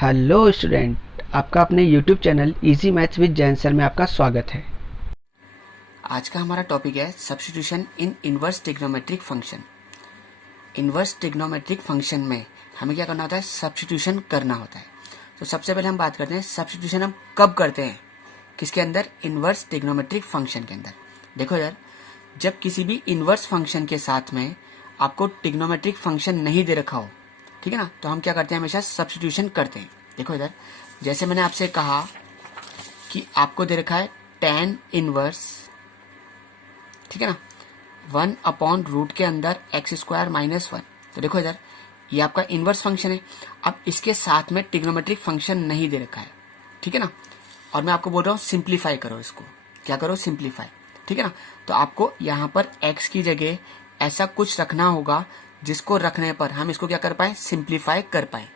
Hello student, आपका अपने YouTube channel easy maths with Jain sir में आपका स्वागत है। आज का हमारा टॉपिक है substitution in inverse trigonometric function. Inverse trigonometric function में हमें क्या करना होता है? सब्स्टिट्यूशन करना होता है। तो सबसे पहले हम बात करते हैं सब्स्टिट्यूशन हम कब करते हैं, किसके अंदर? इनवर्स ट्रिग्नोमेट्रिक फंक्शन के अंदर। देखो यार, जब किसी भी इनवर्स फंक्शन के साथ में आपको ट्रिग्नोमेट्रिक फंक्शन नहीं दे रखा हो, ठीक है ना, तो हम क्या करते हैं? हमेशा सब्स्टिट्यूशन करते हैं। देखो इधर, जैसे मैंने आपसे कहा कि आपको दे रखा है tan इनवर्स, ठीक है ना, 1/रूट के अंदर x² - 1। तो देखो इधर, ये आपका इनवर्स फंक्शन है। अब इसके साथ में ट्रिग्नोमेट्रिक फंक्शन नहीं दे रखा है, ठीक है ना, और मैं आपको बोल रहा हूँ सिंप्लीफाई करो इसको। क्या करो? सिंप्लीफाई, ठीक है ना। तो आपको यहाँ पर x की जगह ऐसा कुछ रखना होगा जिसको रखने पर हम इसको क्या कर पाए? सिंप्लीफाई कर पाए,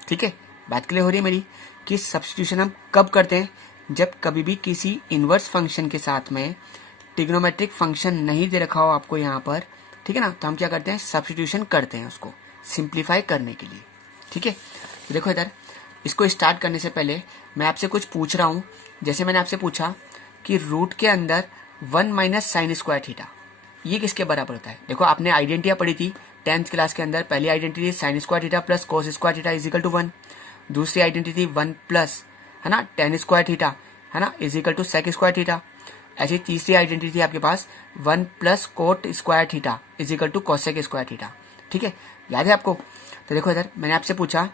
ठीक है। बात क्लियर हो रही है मेरी कि सब्स्टिट्यूशन हम कब करते हैं? जब कभी भी किसी इनवर्स फंक्शन के साथ में ट्रिग्नोमेट्रिक फंक्शन नहीं दे रखा हो आपको यहाँ पर, ठीक है ना, तो हम क्या करते हैं? सब्स्टिट्यूशन करते हैं उसको सिंप्लीफाई करने के लिए, ठीक है। तो देखो इधर, इसको स्टार्ट करने से पहले मैं आपसे कुछ पूछ रहा हूँ। जैसे मैंने आपसे पूछा कि रूट के अंदर 1 - sin² थीटा, ये किसके बराबर होता है? देखो, आपने आइडेंटिटियाँ पढ़ी थी 10th क्लास के अंदर। पहली identity sin² theta plus cos² theta is equal to 1। दूसरी आइडेंटिटी 1 प्लस, है ना, tan² थीटा, है ना, इजिकल टू sec² थीटा। ऐसी तीसरी आइडेंटिटी थी आपके पास 1 plus cot² theta is equal to cosec² theta, ठीक है। याद है आपको? तो देखो इधर, मैंने आपसे पूछा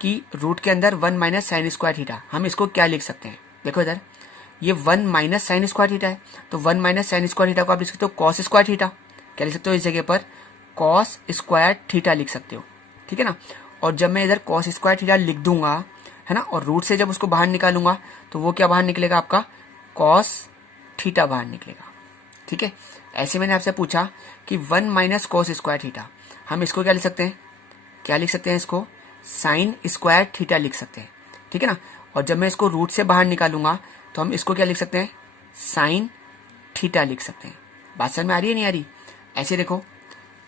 कि रूट के अंदर 1 - sin² थीटा, हम इसको क्या लिख सकते हैं? देखो इधर, ये 1 - sin² थीटा है, तो 1 - sin² थीटा को आप लिख सकते हो cos² थीटा। क्या लिख सकते हो? इस जगह पर cos² थीटा लिख सकते हो, ठीक है ना। और जब मैं इधर cos² थीटा लिख दूंगा, है ना, और रूट से जब उसको बाहर निकालूंगा तो वो क्या बाहर निकलेगा? आपका cos थीटा बाहर निकलेगा, ठीक है। ऐसे मैंने आपसे पूछा कि 1 - cos² थीटा, हम इसको क्या लिख सकते हैं? क्या लिख सकते हैं? इसको sin² थीटा लिख सकते हैं, ठीक है ना। और जब मैं इसको रूट से बाहर निकालूंगा तो हम इसको क्या लिख सकते हैं? sin थीटा लिख सकते हैं। बात समझ में आ रही है नहीं आ रही? ऐसे देखो,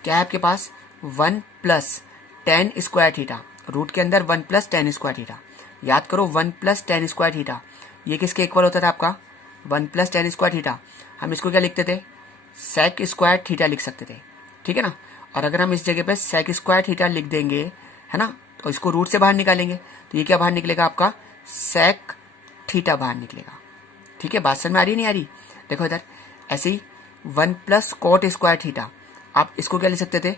क्या है आपके पास? 1 प्लस tan² थीटा, रूट के अंदर 1 प्लस tan² थीटा। याद करो, 1 प्लस tan² थीटा ये किसके इक्वल होता था? आपका 1 प्लस tan² थीटा। हम इसको क्या लिखते थे? sec² थीटा लिख सकते थे, ठीक है ना। और अगर हम इस जगह पे sec² थीटा लिख देंगे, है ना, तो इसको रूट से बाहर निकालेंगे तो ये क्या बाहर निकलेगा? आपका sec थीटा बाहर निकलेगा, ठीक है। बात समझ में आ रही नहीं आ रही? देखो इधर, ऐसे ही 1 प्लस cot² थीटा, आप इसको क्या लिख सकते थे?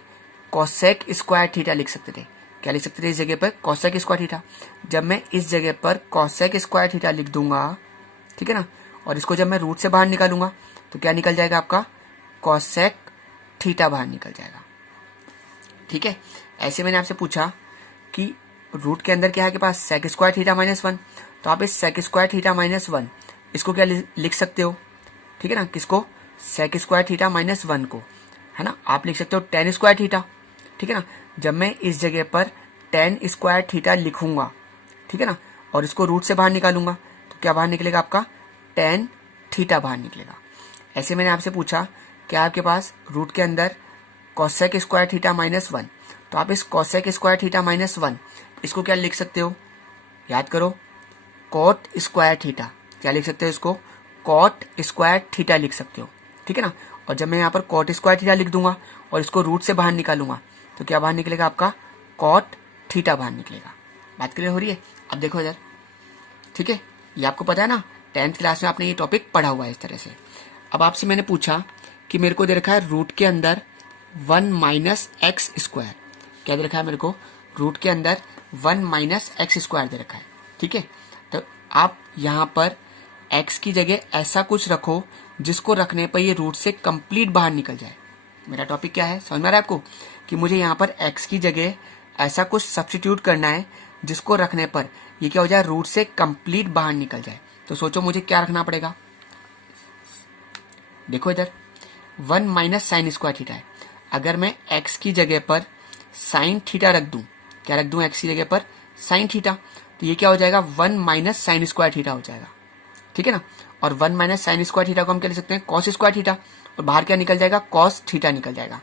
cosec² थीटा लिख सकते थे। क्या लिख सकते थे इस जगह पर? cosec² theta. जब मैं इस जगह पर cosec² थीटा लिख दूंगा, ठीक है ना, और इसको जब मैं रूट से बाहर निकालूंगा तो क्या निकल जाएगा? आपका cosec थीटा बाहर निकल जाएगा, ठीक है। ऐसे मैंने आपसे पूछा कि रूट के अंदर क्या है के पास? sec² थीटा -1, तो आप इस sec² थीटा -1 इसको क्या लिख सकते हो? ठीक है ना, किसको? sec² थीटा -1 को, है ना, आप लिख सकते हो tan² थीटा, ठीक है ना। जब मैं इस जगह पर tan² थीटा लिखूंगा, ठीक है ना, और इसको रूट से बाहर निकालूंगा तो क्या बाहर निकलेगा? आपका tan थीटा बाहर निकलेगा। ऐसे मैंने आपसे पूछा क्या आपके पास रूट के अंदर cosec² थीटा -1, तो आप इस cosec² थीटा -1 इसको क्या लिख सकते हो? याद करो, cot² थीटा। क्या लिख सकते हो इसको? cot² थीटा लिख सकते हो, ठीक है ना। और जब मैं यहाँ पर cot² थीटा लिख दूंगा और इसको रूट से बाहर निकालूंगा तो क्या बाहर निकलेगा? आपका cot थीटा बाहर निकलेगा। बात क्लियर हो रही है? अब देखो इधर, ठीक है, ये आपको पता है ना, 10th क्लास में आपने ये टॉपिक पढ़ा हुआ है इस तरह से। अब आपसे मैंने पूछा कि मेरे को दे रखा है रूट के अंदर 1 - x²। क्या दे रखा है मेरे को? रूट के अंदर 1 - x² दे रखा है, ठीक है। तो आप यहाँ पर x की जगह ऐसा कुछ रखो जिसको रखने पर ये रूट से कंप्लीट बाहर निकल जाए। मेरा टॉपिक क्या है, समझ में आ रहा है आपको? कि मुझे यहाँ पर x की जगह ऐसा कुछ सब्स्टिट्यूट करना है जिसको रखने पर ये क्या हो जाए? रूट से कंप्लीट बाहर निकल जाए। तो सोचो मुझे क्या रखना पड़ेगा? देखो इधर, 1 - sin² थीटा है। अगर मैं x की जगह पर sin थीटा रख दूं, क्या रख दूं x की जगह पर? sin थीटा, तो ये क्या हो जाएगा? 1 - sin² थीटा हो जाएगा, ठीक है ना। और 1 - sin² थीटा को हम क्या लिख सकते हैं? cos² थीटा, और बाहर क्या निकल जाएगा? cos थीटा निकल जाएगा।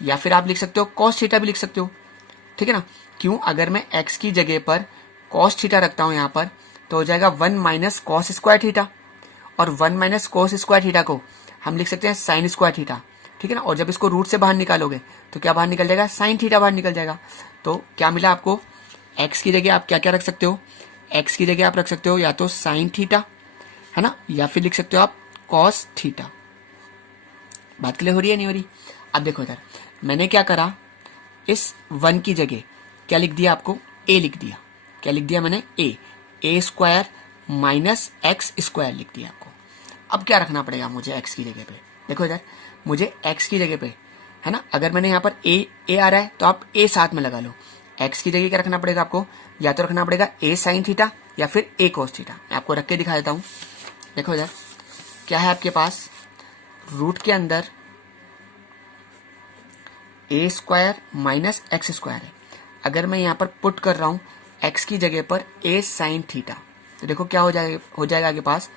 या फिर आप लिख सकते हो cos थीटा भी लिख सकते हो, ठीक है ना। क्यों? अगर मैं x की जगह पर कॉस थीटा रखता हूँ यहाँ पर, तो हो जाएगा 1 माइनस कॉस स्क्वायर थीटा, और 1 माइनस कॉस स्क्वायर थीटा को हम लिख सकते हैं साइन स्क्वायर थीटा, ठीक है ना। और जब इसको रूट से बाहर निकालोगे तो क्या बाहर निकल जाएगा, साइन थीटा बाहर निकल जाएगा। तो क्या मिला आपको, एक्स की जगह आप क्या क्या रख सकते हो, एक्स की जगह आप रख सकते हो या तो साइन थीटा, है ना, या फिर लिख सकते हो आप कॉस थीटा। बात क्लियर हो रही है नहीं हो रही। अब देखो इधर मैंने क्या करा, इस 1 की जगह क्या लिख दिया, आपको ए लिख दिया। क्या लिख दिया मैंने, ए स्क्वायर माइनस एक्स स्क्वायर लिख दिया आपको। अब क्या रखना पड़ेगा मुझे एक्स की जगह पे, देखो इधर मुझे एक्स की जगह पे, है ना, अगर मैंने यहाँ पर ए आ रहा है तो आप ए साथ में लगा लो। एक्स की जगह क्या रखना पड़ेगा आपको, या तो रखना पड़ेगा ए साइन थीटा या फिर ए कोस थीटा। मैं आपको रख के दिखा देता हूँ। देखो इधर क्या है आपके पास, रूट के अंदर ए स्क्वायर माइनस एक्स स्क्वायर है। अगर मैं यहाँ पर पुट कर रहा हूँ एक्स की जगह पर ए साइन थीटा, तो देखो क्या हो जाएगा आपके पास,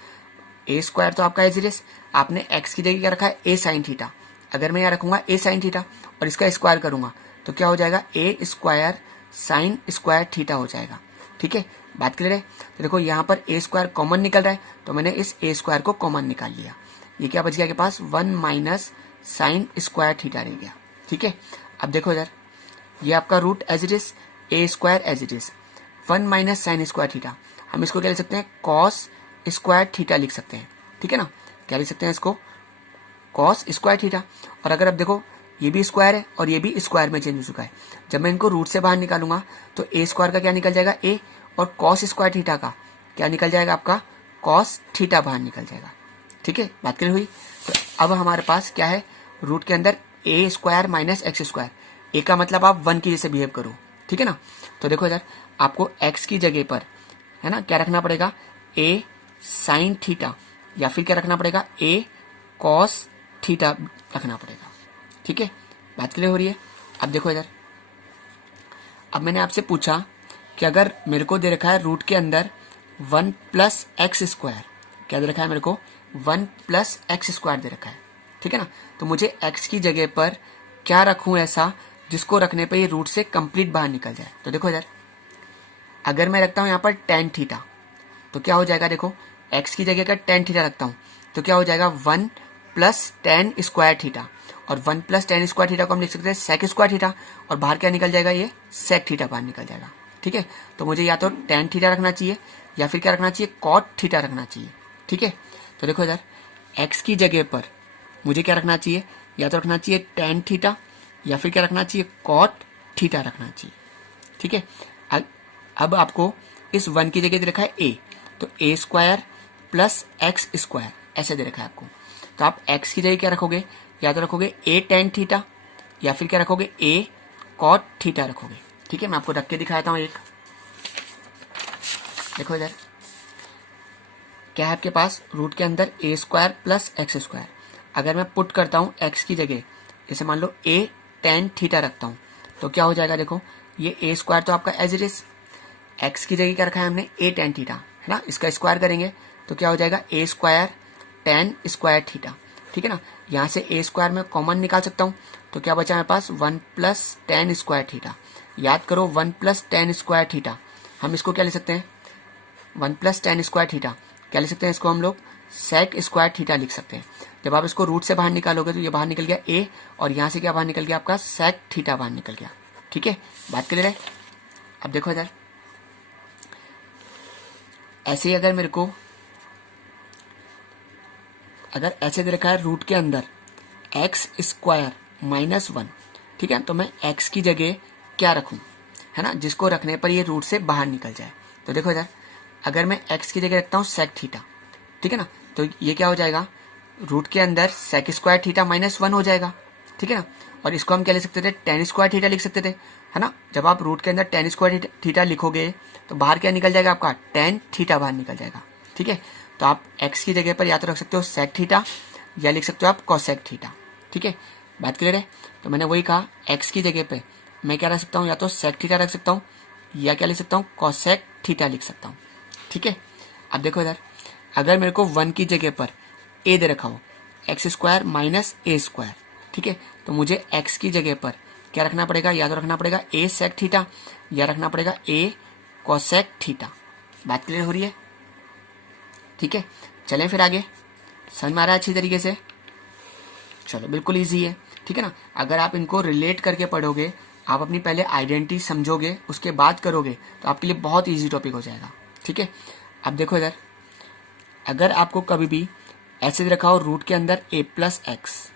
ए स्क्वायर तो आपका एज इट इज, आपने एक्स की जगह क्या रखा है, ए साइन थीटा। अगर मैं यहाँ रखूंगा ए साइन थीटा और इसका स्क्वायर करूंगा तो क्या हो जाएगा, ए स्क्वायर साइन स्क्वायर थीटा हो जाएगा। ठीक है, बात क्लियर है। तो देखो यहाँ पर ए स्क्वायर कॉमन निकल रहा है, तो मैंने इस ए स्क्वायर को कॉमन निकाल लिया। ये क्या बच गया के पास, 1 माइनस साइन स्क्वायर थीटा रह गया। ठीक है, अब देखो इधर ये आपका root as it is, a square as it is, 1 minus sine square theta. हम इसको क्या लिख सकते हैं, कॉस स्क्वायर थीटा लिख सकते हैं। ठीक है ना, क्या लिख सकते हैं इसको, कॉस स्क्वायर थीटा। और अगर अब देखो ये भी स्क्वायर है और ये भी स्क्वायर में चेंज हो चुका है, जब मैं इनको रूट से बाहर निकालूंगा तो ए स्क्वायर का क्या निकल जाएगा, ए, और कॉस स्क्वायर थीटा का क्या निकल जाएगा, आपका कॉस थीटा बाहर निकल जाएगा। ठीक है, बात क्लियर हुई। तो अब हमारे पास क्या है, रूट के अंदर ए स्क्वायर माइनस एक्स स्क्वायर, ए का मतलब आप 1 की जैसे बिहेव करो। ठीक है ना, तो देखो इधर आपको एक्स की जगह पर, है ना, क्या रखना पड़ेगा, ए साइन थीटा या फिर क्या रखना पड़ेगा, ए कॉस थीटा रखना पड़ेगा। ठीक है, बात क्लियर हो रही है। अब देखो इधर, अब मैंने आपसे पूछा कि अगर मेरे को दे रखा है रूट के अंदर 1 प्लस एक्स स्क्वायर, क्या दे रखा है मेरे को, 1 प्लस एक्स स्क्वायर दे रखा है। ठीक है ना, तो मुझे एक्स की जगह पर क्या रखूं ऐसा जिसको रखने पे ये रूट से कंप्लीट बाहर निकल जाए। तो देखो इधर अगर मैं रखता हूं यहाँ पर टेन थीटा, तो क्या हो जाएगा, देखो एक्स की जगह का टेन थीटा रखता हूं तो क्या हो जाएगा, 1 प्लस टेन स्क्वायर थीटा, और 1 प्लस टेन स्क्वायर थीटा को हम लिख सकते हैं सेक स्क्वायर थीटा, और बाहर क्या निकल जाएगा, ये सेक थीटा बाहर निकल जाएगा। ठीक है, तो मुझे या तो टेन थीटा रखना चाहिए या फिर क्या रखना चाहिए, कॉट थीटा रखना चाहिए। ठीक है, तो देखो इधर एक्स की जगह पर मुझे क्या रखना चाहिए, या तो रखना चाहिए टेन थीटा या फिर क्या रखना चाहिए, कॉट थीटा रखना चाहिए। ठीक है, अब आपको इस 1 की जगह दे रखा है ए, तो ए स्क्वायर प्लस एक्स स्क्वायर ऐसे दे रखा है आपको। तो आप एक्स की जगह क्या रखोगे, या तो रखोगे ए टेन थीटा या फिर क्या रखोगे, ए कॉट थीटा रखोगे। ठीक है, मैं आपको रख के दिखाता हूँ एक। देखो इधर क्या है आपके पास, रूट के अंदर ए स्क्वायर प्लस एक्स स्क्वायर। अगर मैं पुट करता हूँ एक्स की जगह, जैसे मान लो ए टेन थीटा रखता हूँ, तो क्या हो जाएगा, देखो ये ए स्क्वायर तो आपका एज इट इज, एक्स की जगह क्या रखा है हमने, ए टेन थीटा, है ना, इसका स्क्वायर करेंगे तो क्या हो जाएगा, ए स्क्वायर टेन स्क्वायर थीटा। ठीक है ना, यहाँ से ए स्क्वायर में कॉमन निकाल सकता हूँ, तो क्या बचा मेरे पास, 1 प्लस टेन स्क्वायर थीटा। याद करो 1 प्लस टेन स्क्वायर थीटा, हम इसको क्या ले सकते हैं, 1 प्लस टेन स्क्वायर थीटा क्या लिख सकते हैं, इसको हम लोग सेक स्क्वायर थीटा लिख सकते हैं। जब आप इसको रूट से बाहर निकालोगे तो ये बाहर निकल गया ए, और यहाँ से क्या बाहर निकल गया, आपका सेक थीटा बाहर निकल गया। ठीक है, बात क्लियर है। अब देखो इधर ऐसे ही अगर मेरे को, अगर ऐसे दे रखा है रूट के अंदर एक्स स्क्वायर माइनस 1, ठीक है, तो मैं एक्स की जगह क्या रखूं, है ना, जिसको रखने पर ये रूट से बाहर निकल जाए। तो देखो इधर अगर मैं एक्स की जगह रखता हूँ सेक थीटा, ठीक है ना, तो ये क्या हो जाएगा, रूट के अंदर सेक स्क्वायर थीटा माइनस 1 हो जाएगा। ठीक है ना, और इसको हम क्या लिख सकते थे, टेन स्क्वायर थीटा लिख सकते थे, है ना। जब आप रूट के अंदर टेन स्क्वायर थीटा लिखोगे तो बाहर क्या निकल जाएगा, आपका टेन थीटा बाहर निकल जाएगा। ठीक है, तो आप एक्स की जगह पर या तो रख सकते हो सेक थीटा या लिख सकते हो आप कॉसेक थीटा। ठीक है, बात क्लियर है। तो मैंने वही कहा, एक्स की जगह पे मैं क्या रख सकता हूँ, या तो सेक थीटा रख सकता हूँ या क्या लिख सकता हूँ, कॉसेक थीटा लिख सकता हूँ। ठीक है, अब देखो इधर अगर मेरे को 1 की जगह पर ए दे रखा हो, एक्स स्क्वायर माइनस ए स्क्वायर, ठीक है, तो मुझे एक्स की जगह पर क्या रखना पड़ेगा, या तो रखना पड़ेगा ए सेक थीटा या रखना पड़ेगा ए कोसेक थीटा। बात क्लियर हो रही है? ठीक है, चलें फिर आगे। समझ में आ रहा है अच्छी तरीके से? चलो, बिल्कुल ईजी है, ठीक है ना। अगर आप इनको रिलेट करके पढ़ोगे, आप अपनी पहले आइडेंटिटी समझोगे, उसके बाद करोगे, तो आपके लिए बहुत ईजी टॉपिक हो जाएगा। ठीक है, अब देखो इधर, अगर आपको कभी भी ऐसे रखा हो रूट के अंदर a प्लस एक्स,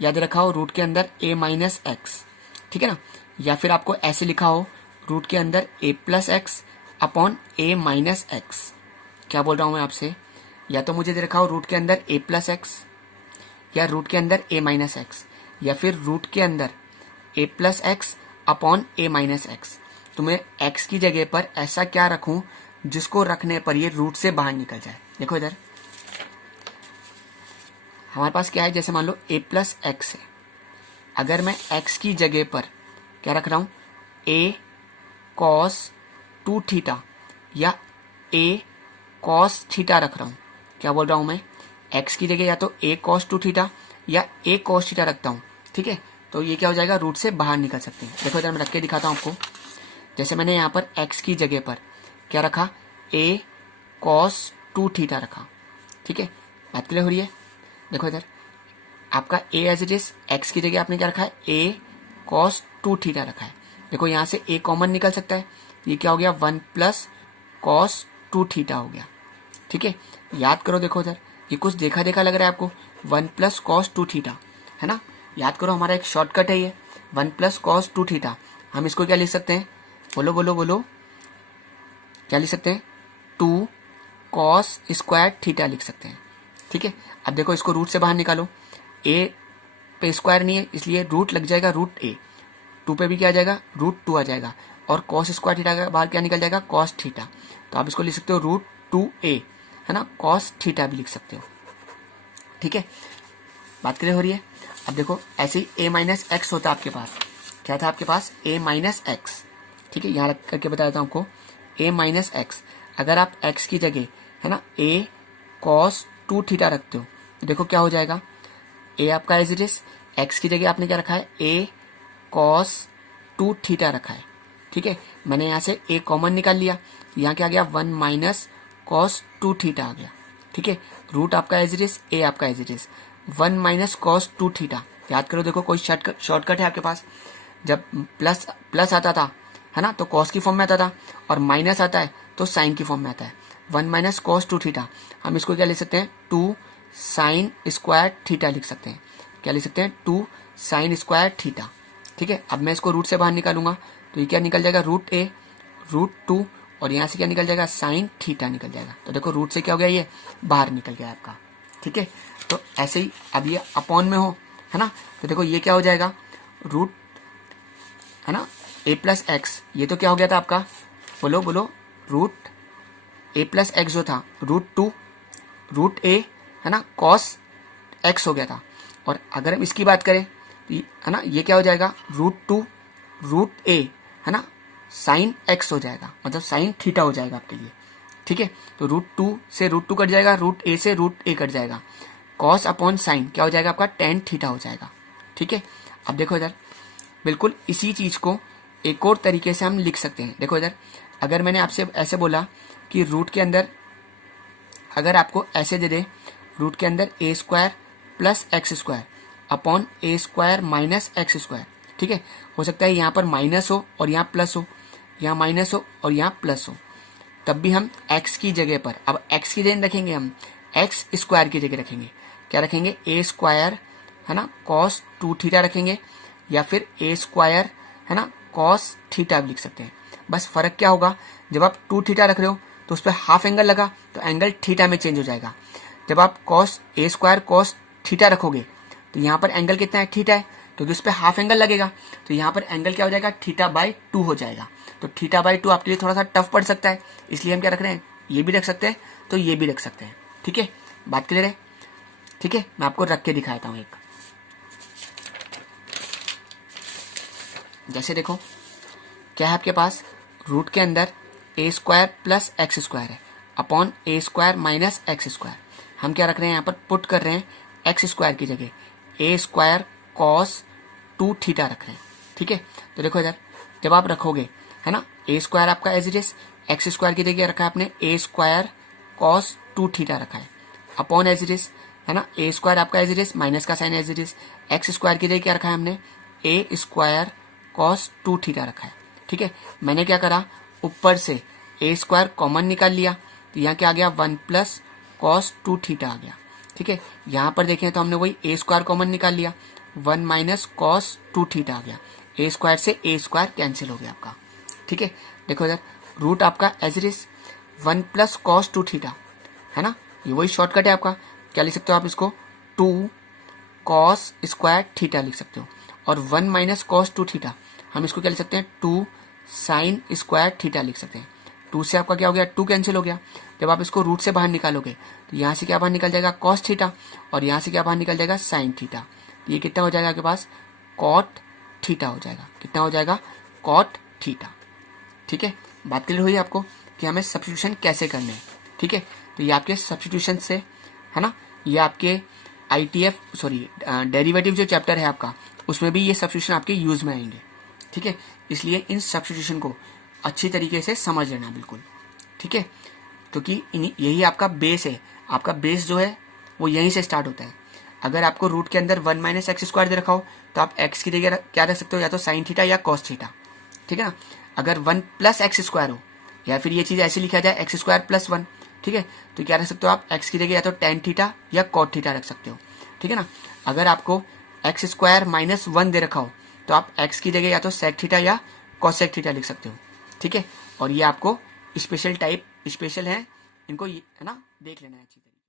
याद रखा हो रूट के अंदर a माइनस एक्स, ठीक है ना, या फिर आपको ऐसे लिखा हो रूट के अंदर a plus x upon a minus x. क्या बोल रहा हूँ मैं आपसे? या तो मुझे दे रखा हो रूट के अंदर a प्लस एक्स, या रूट के अंदर a माइनस एक्स, या फिर रूट के अंदर a plus x upon a minus x. तो मैं x की जगह पर ऐसा क्या रखूं जिसको रखने पर ये रूट से बाहर निकल जाए। देखो इधर हमारे पास क्या है, जैसे मान लो a प्लस एक्स है, अगर मैं x की जगह पर क्या रख रहा हूं, a कॉस 2 थीटा या a कॉस थीटा रख रहा हूं। क्या बोल रहा हूं मैं? x की जगह या तो a कॉस 2 थीटा या a कॉस थीटा रखता हूं, ठीक है, तो ये क्या हो जाएगा, रूट से बाहर निकल सकते हैं। देखो इधर मैं रख के दिखाता हूं आपको। जैसे मैंने यहाँ पर x की जगह पर क्या रखा, a कॉस 2 थीटा रखा, ठीक है, बात क्लियर हो रही है? देखो इधर आपका a as it is, x की जगह आपने क्या रखा है, a कॉस 2 थीटा रखा है। देखो यहाँ से a कॉमन निकल सकता है, ये क्या हो गया, 1 प्लस कॉस 2 थीटा हो गया। ठीक है, याद करो, देखो इधर ये कुछ देखा देखा लग रहा है आपको, 1 प्लस कॉस 2 थीटा है ना। याद करो, हमारा एक शॉर्टकट है ये 1 प्लस कॉस 2 थीटा। हम इसको क्या लिख सकते हैं, बोलो बोलो बोलो, क्या लिख सकते हैं, 2 कॉस स्क्वायर थीटा लिख सकते हैं। ठीक है, अब देखो इसको रूट से बाहर निकालो, a पे स्क्वायर नहीं है इसलिए रूट लग जाएगा रूट a, 2 पे भी क्या आ जाएगा, रूट 2 आ जाएगा, और कॉस स्क्वायर थीटा के बाहर क्या निकल जाएगा, कॉस थीटा। तो आप इसको लिख सकते हो रूट 2a, है ना, कॉस थीटा भी लिख सकते हो। ठीक है, बात क्लियर हो रही है? अब देखो ऐसे ही a माइनस एक्स होता है आपके पास, क्या था आपके पास, a माइनस एक्स। ठीक है, यहाँ रख करके बता देता हूँ आपको, a माइनस एक्स, अगर आप x की जगह है ना a कॉस 2 थीटा रखते हो, तो देखो क्या हो जाएगा, a आपका एज इट इज, x की जगह आपने क्या रखा है, a कॉस 2 थीटा रखा है। ठीक है, मैंने यहाँ से a कॉमन निकाल लिया, यहाँ क्या आ गया, 1 माइनस कॉस 2 थीटा आ गया। ठीक है, रूट आपका एज इट इज, a आपका as it is, 1 minus cos 2 theta. याद करो, देखो कोई शॉर्टकट है आपके पास, जब प्लस प्लस आता था है ना, तो कॉस की फॉर्म में आता था, और माइनस आता है तो साइन की फॉर्म में आता है। 1 माइनस कॉस 2 थीटा, हम इसको क्या लिख सकते हैं, 2 साइन स्क्वायर थीटा लिख सकते हैं। क्या लिख सकते हैं, 2 साइन स्क्वायर थीटा। ठीक है, अब मैं इसको रूट से बाहर निकालूंगा, तो ये क्या निकल जाएगा, रूट a रूट 2, और यहाँ से क्या निकल जाएगा, साइन थीटा निकल जाएगा। तो देखो रूट से क्या हो गया, ये बाहर निकल गया आपका। ठीक है, तो ऐसे ही अब ये अपॉन में हो, है ना, तो देखो ये क्या हो जाएगा, रूट, है ना, a प्लस एक्स, ये तो क्या हो गया था आपका, बोलो बोलो, रूट a प्लस एक्स जो था, रूट 2 रूट a, है ना, कॉस x हो गया था। और अगर हम इसकी बात करें तो है ना, ये क्या हो जाएगा, रूट 2 रूट a, है ना, साइन x हो जाएगा, मतलब साइन थीटा हो जाएगा आपके लिए। ठीक है, तो रूट 2 से रूट 2 कट जाएगा, रूट a से रूट a कट जाएगा, कॉस अपॉन साइन क्या हो जाएगा आपका, टेन थीटा हो जाएगा। ठीक है, अब देखो इधर बिल्कुल इसी चीज को एक और तरीके से हम लिख सकते हैं। देखो इधर, अगर मैंने आपसे ऐसे बोला कि रूट के अंदर, अगर आपको ऐसे दे दे, रूट के अंदर a square plus X square upon a square minus X square. ठीक है, हो सकता है यहाँ पर माइनस हो और यहाँ प्लस हो, यहाँ माइनस हो और यहाँ प्लस हो, तब भी हम x की जगह पर, अब x की जगह रखेंगे हम, एक्स स्क्वायर की जगह रखेंगे, क्या रखेंगे, a स्क्वायर, है ना, कॉस 2 थीटा रखेंगे, या फिर a स्क्वायर, है ना, कॉस थीटा भी लिख सकते हैं। बस फर्क क्या होगा, जब आप 2 थीटा रख रहे हो तो उस पर हाफ एंगल लगा तो एंगल थीटा में चेंज हो जाएगा। जब आप cos a square cos theta रखोगे तो यहाँ पर एंगल कितना है, थीटा है, तो उस पर हाफ एंगल लगेगा, तो यहाँ पर एंगल क्या हो जाएगा, थीटा बाई 2 हो जाएगा। तो थीटा बाई 2 आपके लिए थोड़ा सा टफ पड़ सकता है, इसलिए हम क्या रख रहे हैं, ये भी रख सकते हैं तो ये भी रख सकते हैं। ठीक है, बात क्लियर है? ठीक है, मैं आपको रख के दिखाता हूँ एक, जैसे देखो क्या है आपके पास, रूट के अंदर a square plus X square है upon a square minus X square. हम क्या रख रहे हैं, यहाँ पर पुट कर रहे हैं एक्स स्क्वायर की जगह a स्क्वायर कॉस 2 थीटा रख रहे हैं। ठीक है, तो देखो इधर जब आप रखोगे, है ना, a स्क्वायर आपका as it is, x square की जगह रखा है आपने ए स्क्वायर कॉस 2 थीटा रखा है अपॉन एज इट इज, है ना। ए स्क्वायर आपका एज इट इज, माइनस का sign as it is. X square की जगह क्या रखा है हमने ए स्क्वायर कॉस 2 थीटा रखा है, ठीक है। मैंने क्या करा, ऊपर से ए स्क्वायर कॉमन निकाल लिया, तो यहाँ क्या आ गया 1 प्लस कॉस 2 थीटा आ गया, ठीक है। यहाँ पर देखें तो हमने वही ए स्क्वायर कॉमन निकाल लिया, 1 माइनस कॉस 2 थीटा आ गया। ए स्क्वायर से ए स्क्वायर कैंसिल हो गया आपका, ठीक है। देखो इधर रूट आपका as it is 1 plus cos 2 theta, है ना। ये वही शॉर्टकट है आपका। क्या लिख सकते हो आप इसको, 2 कॉस स्क्वायर थीटा लिख सकते हो। और 1 माइनस कॉस 2 थीटा हम इसको क्या लिख सकते हैं, 2 साइन स्क्वायर थीटा लिख सकते हैं। 2 से आपका क्या हो गया, 2 कैंसिल हो गया। जब आप इसको रूट से बाहर निकालोगे तो यहाँ से क्या बाहर निकल जाएगा, कॉस थीटा, और यहाँ से क्या बाहर निकल जाएगा, साइन थीटा। तो ये कितना हो जाएगा आपके पास, कॉट थीटा हो जाएगा। कितना हो जाएगा, कॉट थीटा, ठीक है। बात क्लियर हुई आपको कि हमें सब्स्टिट्यूशन कैसे करने हैं, ठीक है। तो ये आपके सब्स्टिट्यूशन से, है ना, ये आपके ITF सॉरी डेरिवेटिव जो चैप्टर है आपका, उसमें भी ये सब्स्टिट्यूशन आपके यूज में आएंगे, ठीक है। इसलिए इन सब्स्टिट्यूशन को अच्छी तरीके से समझ लेना बिल्कुल, ठीक है। क्योंकि यही आपका बेस है। आपका बेस जो है वो यहीं से स्टार्ट होता है। अगर आपको रूट के अंदर 1 माइनस एक्स स्क्वायर दे रखा हो तो आप एक्स की जगह क्या रख सकते हो, या तो साइन थीटा या कॉस थीटा, ठीक है ना। अगर 1 प्लस एक्स स्क्वायर हो, या फिर ये चीज़ ऐसे लिखा जाए एक्स स्क्वायर प्लस 1, ठीक है, तो क्या रख सकते हो आप एक्स की जगह या तो टेन थीटा या कॉट थीटा रख सकते हो, ठीक है ना। अगर आपको एक्स स्क्वायर माइनस 1 दे रखा हो तो आप एक्स की जगह या तो सेक थीटा या कॉसेक थीटा लिख सकते हो, ठीक है। और ये आपको स्पेशल है, इनको है ना देख लेना है अच्छी तरह।